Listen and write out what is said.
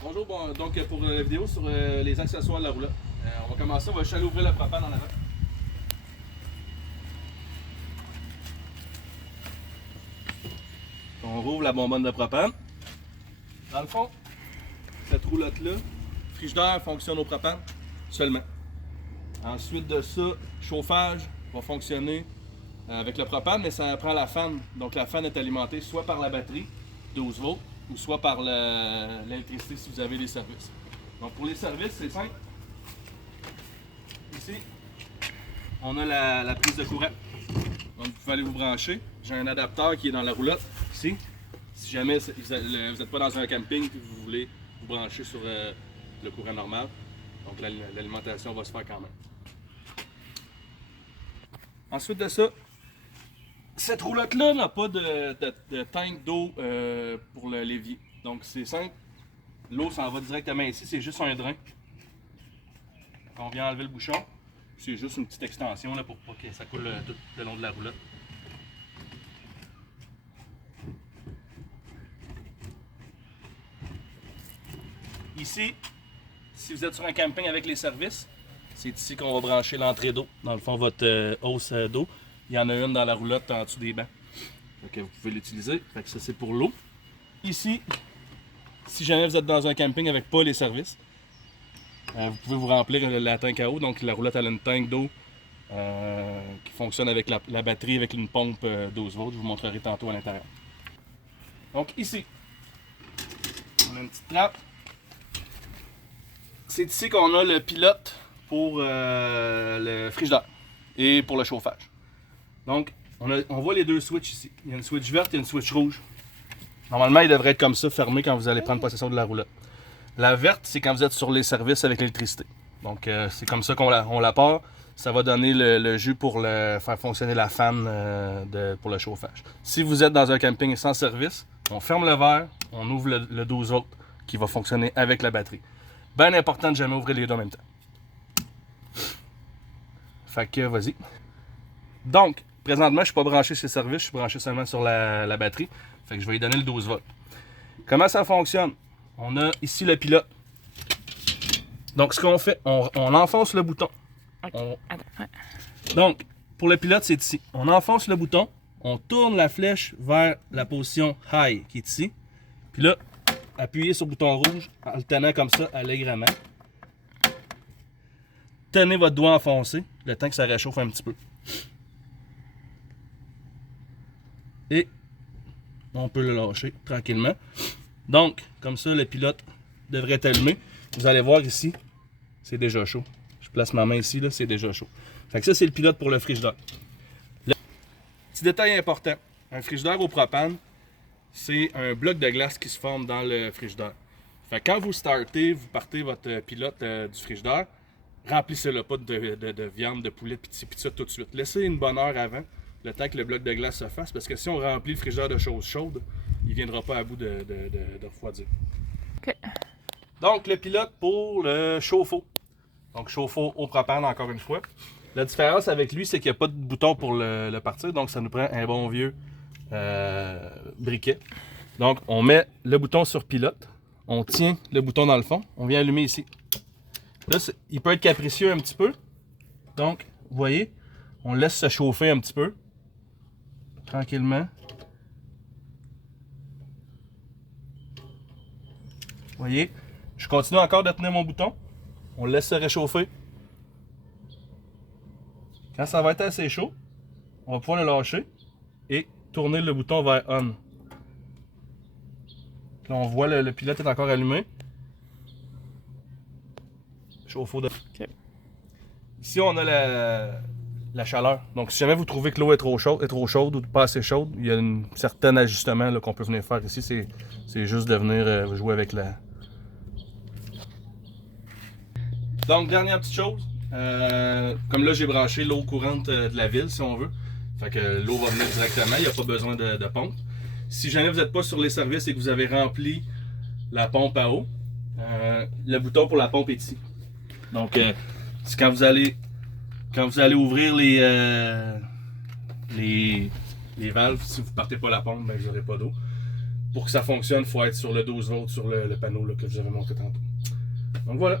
Bonjour, donc pour la vidéo sur les accessoires de la roulotte. On va commencer, on va juste aller ouvrir le propane en avant. On rouvre la bonbonne de propane. Dans le fond, cette roulotte-là, le frigidaire fonctionne au propane seulement. Ensuite de ça, chauffage va fonctionner avec le propane, mais ça prend la fan. Donc la fan est alimentée soit par la batterie, 12 volts, ou soit par l'électricité si vous avez des services. Donc pour les services, c'est simple. Ici, on a la prise de courant. Donc vous pouvez aller vous brancher. J'ai un adapteur qui est dans la roulotte ici. Si jamais vous n'êtes pas dans un camping et que vous voulez vous brancher sur le courant normal, donc l'alimentation va se faire quand même. Ensuite de ça, cette roulotte-là n'a pas de tank d'eau pour l'évier. Donc c'est simple, l'eau s'en va directement ici, c'est juste un drain. On vient enlever le bouchon, c'est juste une petite extension là, pour pas que ça coule tout le long de la roulotte. Ici, si vous êtes sur un camping avec les services, c'est ici qu'on va brancher l'entrée d'eau. Dans le fond, votre hausse d'eau. Il y en a une dans la roulotte en dessous des bancs. Donc, vous pouvez l'utiliser. Ça, c'est pour l'eau. Ici, si jamais vous êtes dans un camping avec pas les services, vous pouvez vous remplir la tank à eau. Donc, la roulotte a une tank d'eau qui fonctionne avec la batterie, avec une pompe 12 volts. Je vous montrerai tantôt à l'intérieur. Donc, ici, on a une petite trappe. C'est ici qu'on a le pilote pour le frigidaire et pour le chauffage. Donc, on voit les deux switches ici. Il y a une switch verte et une switch rouge. Normalement, il devrait être comme ça, fermé quand vous allez prendre possession de la roulotte. La verte, c'est quand vous êtes sur les services avec l'électricité. Donc, c'est comme ça qu'on la part. Ça va donner le jus pour faire fonctionner la fan pour le chauffage. Si vous êtes dans un camping sans service, on ferme le verre, on ouvre le 12 volts qui va fonctionner avec la batterie. Bien important de jamais ouvrir les deux en même temps. Fait que, vas-y. Donc, présentement, je ne suis pas branché sur le service, je suis branché seulement sur la batterie. Fait que je vais lui donner le 12 volts. Comment ça fonctionne? On a ici le pilote. Donc, ce qu'on fait, on enfonce le bouton. Donc, pour le pilote, c'est ici. On enfonce le bouton, on tourne la flèche vers la position high qui est ici. Puis là, appuyez sur le bouton rouge en le tenant comme ça allègrement. Tenez votre doigt enfoncé, le temps que ça réchauffe un petit peu. Et on peut le lâcher tranquillement. Donc, comme ça, le pilote devrait être allumé. Vous allez voir ici, c'est déjà chaud. Je place ma main ici, là, c'est déjà chaud. Fait que ça, c'est le pilote pour le frigidaire. Petit détail important, un frigidaire au propane, c'est un bloc de glace qui se forme dans le frigidaire. Fait que quand vous startez, vous partez votre pilote du frigidaire, remplissez-le pas de viande, de poulet, pis ça tout de suite. Laissez une bonne heure avant, le temps que le bloc de glace se fasse, parce que si on remplit le frigidaire de choses chaudes, il ne viendra pas à bout de refroidir. Okay. Donc, le pilote pour le chauffe-eau. Donc, chauffe-eau au propane, encore une fois. La différence avec lui, c'est qu'il n'y a pas de bouton pour le partir, donc ça nous prend un bon vieux briquet. Donc, on met le bouton sur pilote, on tient le bouton dans le fond, on vient allumer ici. Là, il peut être capricieux un petit peu. Donc, vous voyez, on laisse se chauffer un petit peu. Tranquillement. Vous voyez, je continue encore de tenir mon bouton. On le laisse se réchauffer. Quand ça va être assez chaud, on va pouvoir le lâcher et tourner le bouton vers on. Là, on voit le pilote est encore allumé. Chauffe-eau de... Okay. Ici, on a la chaleur. Donc, si jamais vous trouvez que l'eau est trop chaude ou pas assez chaude, il y a un certain ajustement qu'on peut venir faire ici. C'est juste de venir jouer avec la... Donc, dernière petite chose. Comme là, j'ai branché l'eau courante de la ville, si on veut. Fait que l'eau va venir directement, il n'y a pas besoin de pompe. Si jamais vous n'êtes pas sur les services et que vous avez rempli la pompe à eau, le bouton pour la pompe est ici. Donc, c'est quand vous allez ouvrir les valves, si vous ne partez pas la pompe, ben, vous n'aurez pas d'eau. pour que ça fonctionne, il faut être sur le 12 volts sur le panneau là, que je vous avais montré tantôt. Donc voilà.